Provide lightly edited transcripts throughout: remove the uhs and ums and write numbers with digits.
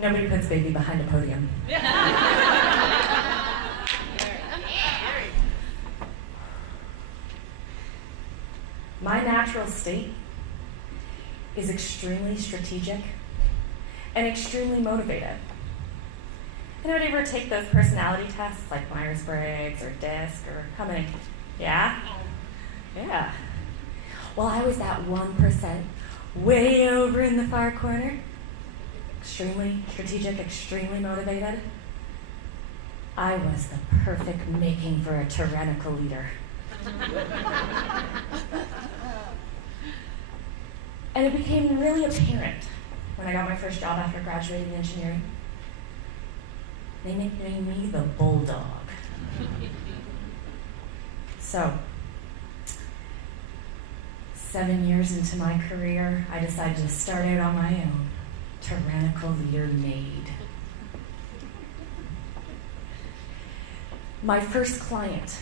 Nobody puts baby behind a podium. My natural state is extremely strategic and extremely motivated. Anybody ever take those personality tests like Myers-Briggs or DISC or how many? Yeah? Yeah. Well, I was that 1% way over in the far corner. Extremely strategic, extremely motivated. I was the perfect making for a tyrannical leader. And it became really apparent when I got my first job after graduating engineering. They nicknamed me the Bulldog. So, 7 years into my career, I decided to start out on my own. Tyrannical leader made. My first client,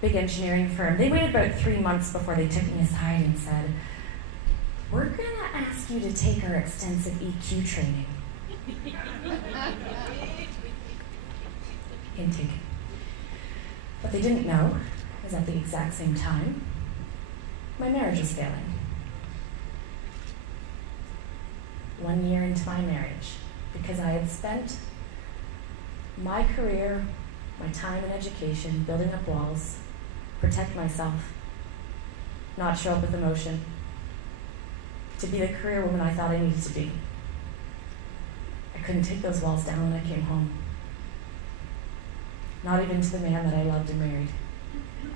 big engineering firm, they waited about 3 months before they took me aside and said, "We're going to ask you to take our extensive EQ training." Intake. What they didn't know is at the exact same time, my marriage was failing. 1 year into my marriage, because I had spent my career, my time in education, building up walls, protect myself, not show up with emotion, to be the career woman I thought I needed to be. I couldn't take those walls down when I came home. Not even to the man that I loved and married.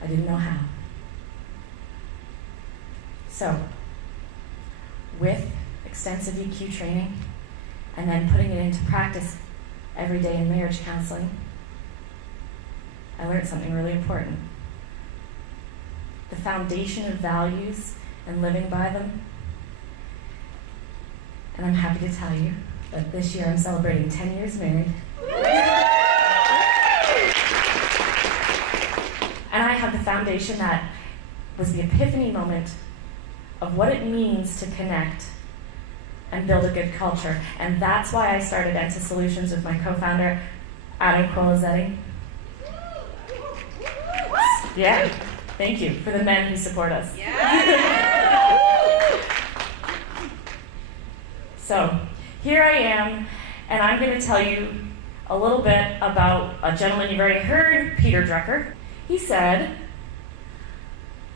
I didn't know how. So, with extensive EQ training and then putting it into practice every day in marriage counseling, I learned something really important. The foundation of values and living by them. And I'm happy to tell you that this year I'm celebrating 10 years married. And I have the foundation that was the epiphany moment of what it means to connect and build a good culture. And that's why I started Entapus Solutions with my co-founder, Adam Colazetti. Yeah, thank you for the men who support us. Yeah. So, here I am, and I'm going to tell you a little bit about a gentleman you've already heard, Peter Drucker. He said,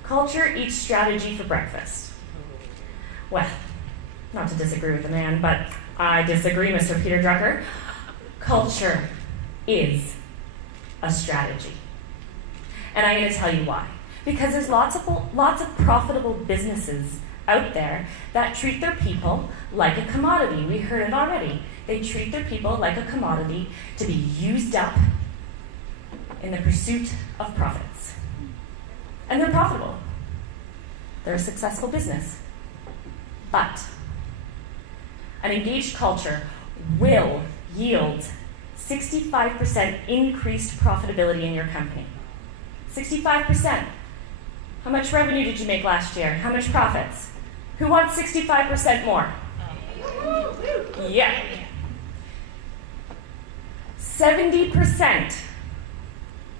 "Culture eats strategy for breakfast." Well, not to disagree with the man, but I disagree, Mr. Peter Drucker. Culture is a strategy. And I'm going to tell you why. Because there's lots of profitable businesses out there that treat their people like a commodity. We heard it already. They treat their people like a commodity to be used up in the pursuit of profits. And they're profitable. They're a successful business. But an engaged culture will yield 65% increased profitability in your company. 65%. How much revenue did you make last year? How much profits? Who wants 65% more? Yeah. 70%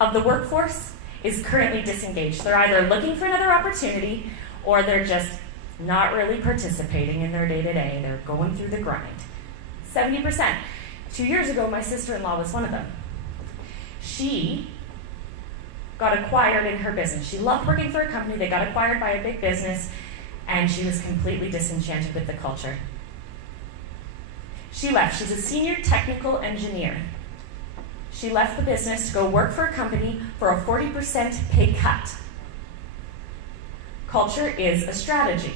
of the workforce is currently disengaged. They're either looking for another opportunity or they're just not really participating in their day-to-day. They're going through the grind. 70%. 2 years ago, my sister-in-law was one of them. She got acquired in her business. She loved working for a company. They got acquired by a big business, and she was completely disenchanted with the culture. She left. She's a senior technical engineer. She left the business to go work for a company for a 40% pay cut. Culture is a strategy.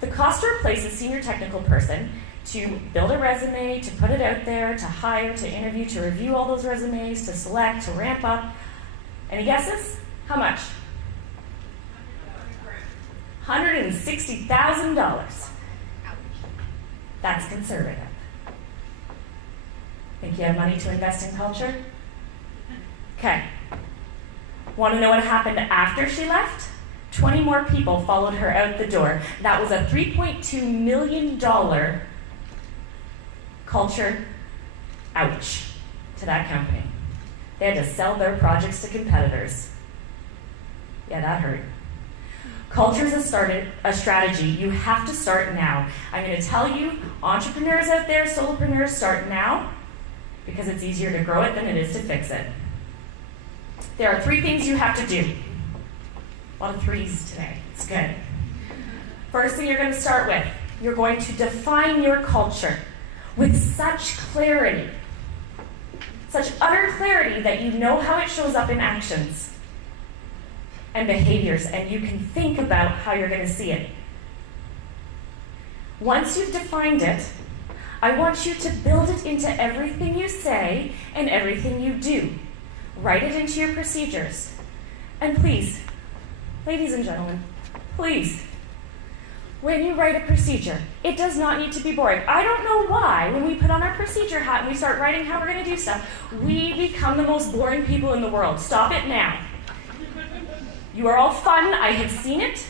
The cost to replace a senior technical person, to build a resume, to put it out there, to hire, to interview, to review all those resumes, to select, to ramp up. Any guesses? How much? $160,000. That's conservative. Think you have money to invest in culture? Okay. Want to know what happened after she left? 20 more people followed her out the door. That was a $3.2 million culture ouch to that company. They had to sell their projects to competitors. Yeah, that hurt. Culture is a strategy. You have to start now. I'm going to tell you, entrepreneurs out there, solopreneurs, start now because it's easier to grow it than it is to fix it. There are 3 things you have to do. A lot of 3s today. It's good. First thing you're going to start with, you're going to define your culture with such clarity, such utter clarity that you know how it shows up in actions and behaviors, and you can think about how you're going to see it. Once you've defined it, I want you to build it into everything you say and everything you do. Write it into your procedures. And please, ladies and gentlemen, please, when you write a procedure, it does not need to be boring. I don't know why, when we put on our procedure hat and we start writing how we're going to do stuff, we become the most boring people in the world. Stop it now. You are all fun. I have seen it.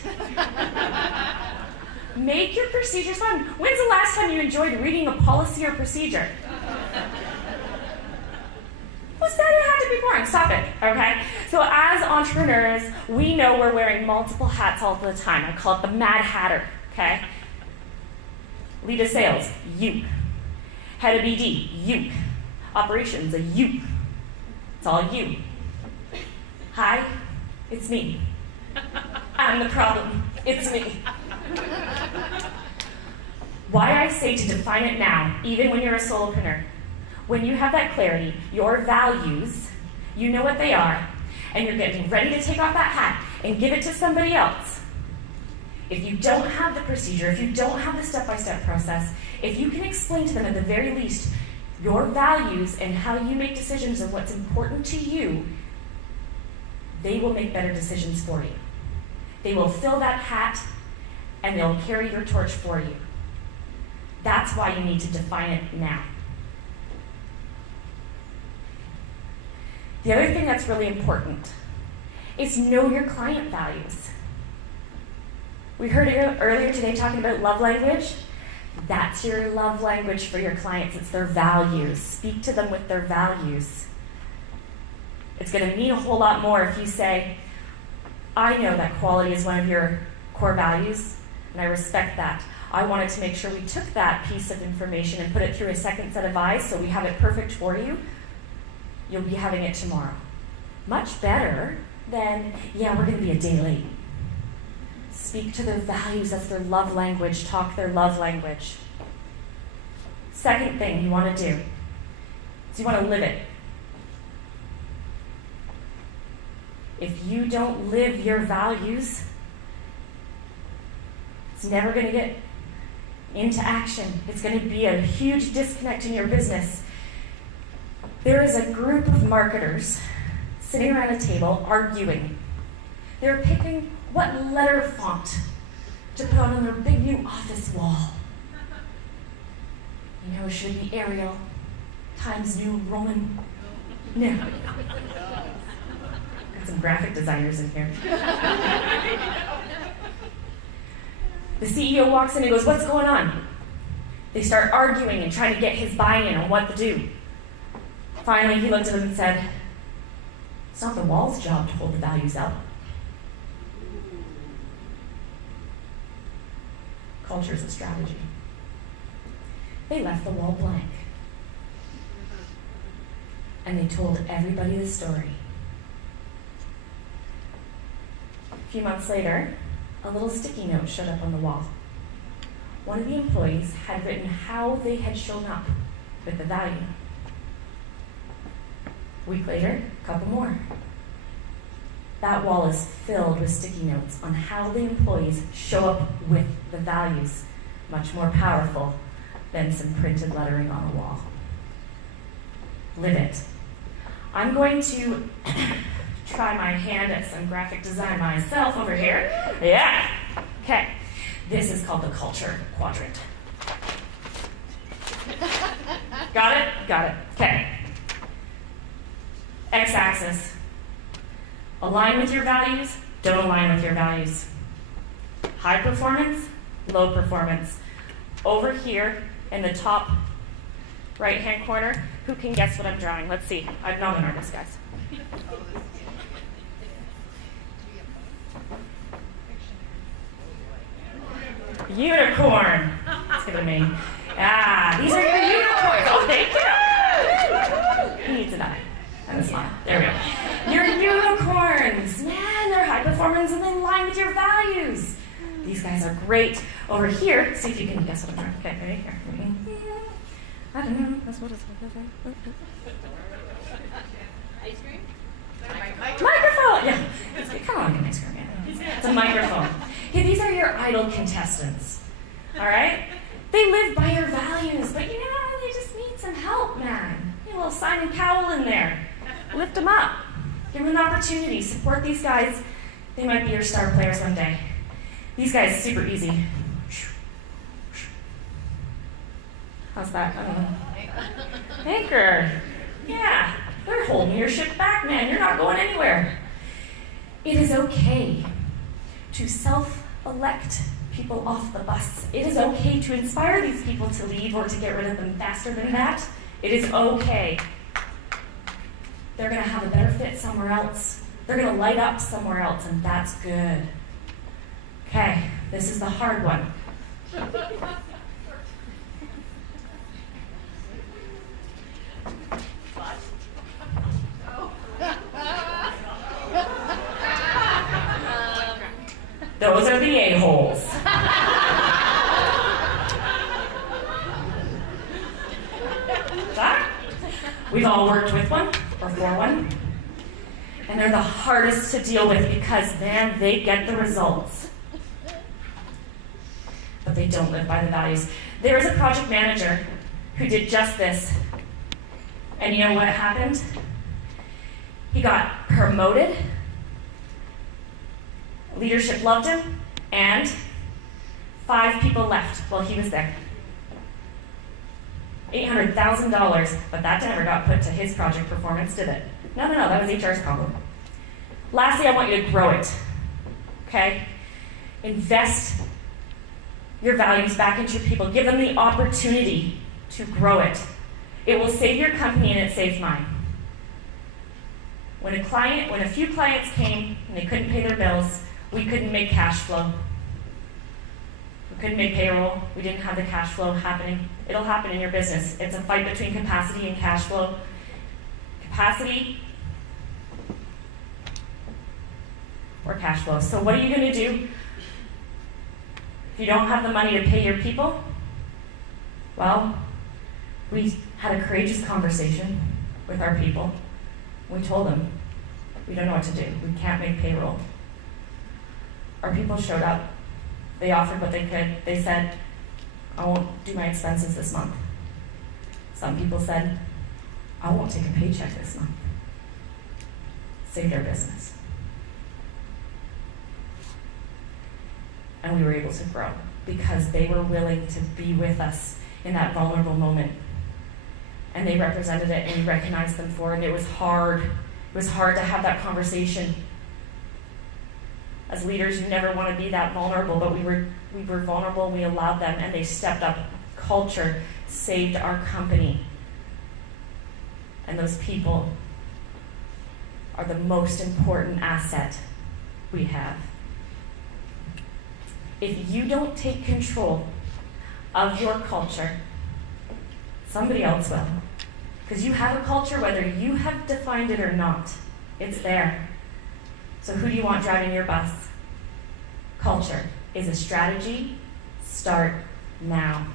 Make your procedures fun. When's the last time you enjoyed reading a policy or procedure? Who said it had to be boring? Stop it, okay? So as entrepreneurs, we know we're wearing multiple hats all the time. I call it the Mad Hatter, okay? Lead of sales, you. Head of BD, you. Operations, a you. It's all you. Hi, it's me. I'm the problem. It's me. Why I say to define it now, even when you're a solopreneur. When you have that clarity, your values, you know what they are, and you're getting ready to take off that hat and give it to somebody else. If you don't have the procedure, if you don't have the step-by-step process, if you can explain to them at the very least your values and how you make decisions and what's important to you, they will make better decisions for you. They will fill that hat and they'll carry your torch for you. That's why you need to define it now. The other thing that's really important is know your client values. We heard earlier today talking about love language. That's your love language for your clients. It's their values. Speak to them with their values. It's going to mean a whole lot more if you say, I know that quality is one of your core values, and I respect that. I wanted to make sure we took that piece of information and put it through a second set of eyes so we have it perfect for you. You'll be having it tomorrow. Much better than, yeah, we're going to be a day late. Speak to their values. That's their love language. Talk their love language. Second thing you want to do is you want to live it. If you don't live your values, it's never going to get into action. It's going to be a huge disconnect in your business. There is a group of marketers sitting around a table arguing. They're picking what letter font to put on their big new office wall. You know, it should be Arial, Times New Roman. No. Got some graphic designers in here. The CEO walks in and goes, what's going on? They start arguing and trying to get his buy-in on what to do. Finally, he looked at them and said, it's not the wall's job to hold the values up. Culture is a strategy. They left the wall blank. And they told everybody the story. A few months later, a little sticky note showed up on the wall. One of the employees had written how they had shown up with the value. A week later, a couple more. That wall is filled with sticky notes on how the employees show up with the values. Much more powerful than some printed lettering on a wall. Live it. I'm going to try my hand at some graphic design myself over here. Yeah. Okay. This is called the culture quadrant. Got it? Got it. Okay. X-axis. Align with your values, don't align with your values. High performance, low performance. Over here in the top right-hand corner, who can guess what I'm drawing? Let's see. I'm not an artist, guys. Unicorn. Let's give it a me. Ah, these are your unicorns. Oh, thank you. He needs an eye and a smile. There we go. Your unicorns. Man, they're high performance and they align with your values. These guys are great. Over here, see if you can guess what I'm drawing. Okay, ready? Here. I don't know. That's what it's like. Ice cream? Microphone! Yeah. It's kind of like an ice cream, yeah. It's a microphone. Okay, these are your idol contestants. All right? They live by your values, but you know, they just need some help, man. You know, a little Simon Cowell in there. Lift them up. Give them an opportunity. Support these guys. They might be your star players one day. These guys, super easy. How's that? I don't know. Anchor. Yeah, they're holding your ship back, man. You're not going anywhere. It is okay to self-elect people off the bus. It is okay to inspire these people to leave or to get rid of them faster than that. It is okay. They're going to have a better fit somewhere else. They're going to light up somewhere else, and that's good. Okay, this is the hard one. Those are the a-holes. We've all worked with one or for one. And they're the hardest to deal with because, man, they get the results. But they don't live by the values. There is a project manager who did just this. And you know what happened? He got promoted. Leadership loved him, and 5 people left while he was there. $800,000, but that never got put to his project performance, did it? No, that was HR's problem. Lastly, I want you to grow it, okay? Invest your values back into your people. Give them the opportunity to grow it. It will save your company, and it saves mine. When a few clients came and they couldn't pay their bills, we couldn't make cash flow. We couldn't make payroll. We didn't have the cash flow happening. It'll happen in your business. It's a fight between capacity and cash flow. Capacity or cash flow. So what are you going to do if you don't have the money to pay your people? Well, we had a courageous conversation with our people. We told them, we don't know what to do. We can't make payroll. Our people showed up. They offered what they could. They said, I won't do my expenses this month. Some people said, I won't take a paycheck this month. Saved our business. And we were able to grow because they were willing to be with us in that vulnerable moment. And they represented it, and we recognized them for it, and it was hard. It was hard to have that conversation. As leaders, you never want to be that vulnerable, but we were vulnerable, and we allowed them, and they stepped up. Culture saved our company. And those people are the most important asset we have. If you don't take control of your culture, somebody else will. Because you have a culture, whether you have defined it or not. It's there. So who do you want driving your bus? Culture is a strategy. Start now.